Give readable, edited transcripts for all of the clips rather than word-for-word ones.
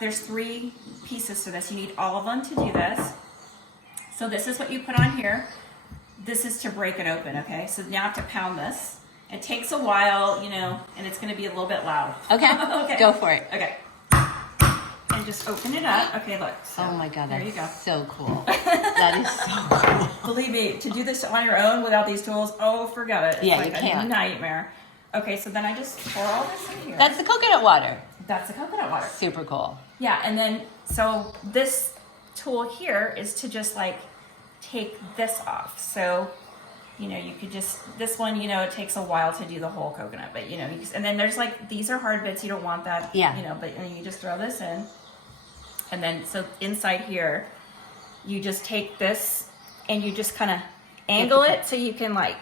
There's 3 pieces to this. You need all of them to do this. So this is what you put on here. This is to break it open, okay? So now I have to pound this. It takes a while, you know, and it's gonna be a little bit loud. Okay, okay. Go for it. Okay. And just open it up. Okay, look. So, Oh my God, there you go. that's so cool. That is so cool. Believe me, to do this on your own without these tools, oh, forget it. It's Yeah, like you can't. a nightmare. Okay, so then I just pour all this in here. That's the coconut water. That's the coconut water. Super cool. Yeah, and then, so this tool here is to just like take this off. So, you know, you could just, this one, you know, it takes a while to do the whole coconut, but you know, and then there's like, these are hard bits, you don't want that, Yeah. you know, but and you just throw this in. And then, so inside here, you just take this and you just kind of angle it so you can like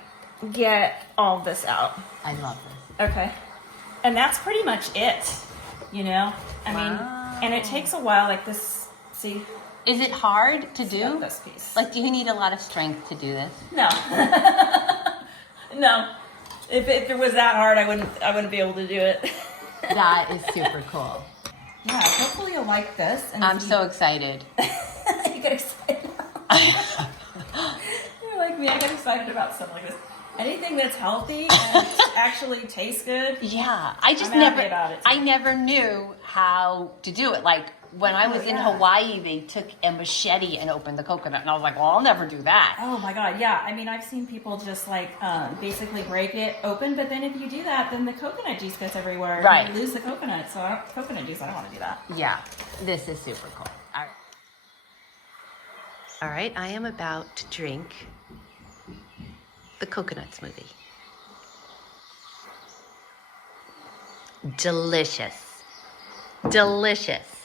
get all this out. I love this. Okay. And that's pretty much it, you know? I mean, and it takes a while, like this, see? Is it hard to do? This piece. Like, do you need a lot of strength to do this? No. No. If it was that hard, I wouldn't be able to do it. That is super cool. Yeah, hopefully you'll like this. And I'm so excited. You get excited. You're like me, I get excited about stuff like this. Anything that's healthy and actually tastes good. Yeah, I just I'm happy about it, too. I never knew how to do it. Like when I was in Hawaii, they took a machete and opened the coconut, and I was like, well, I'll never do that. Oh my God, yeah. I mean, I've seen people just like basically break it open, but then if you do that, then the coconut juice gets everywhere. Right. And you lose the coconut. So coconut juice, I don't want to do that. Yeah, this is super cool. All right, I am about to drink the coconut smoothie. Delicious. Delicious.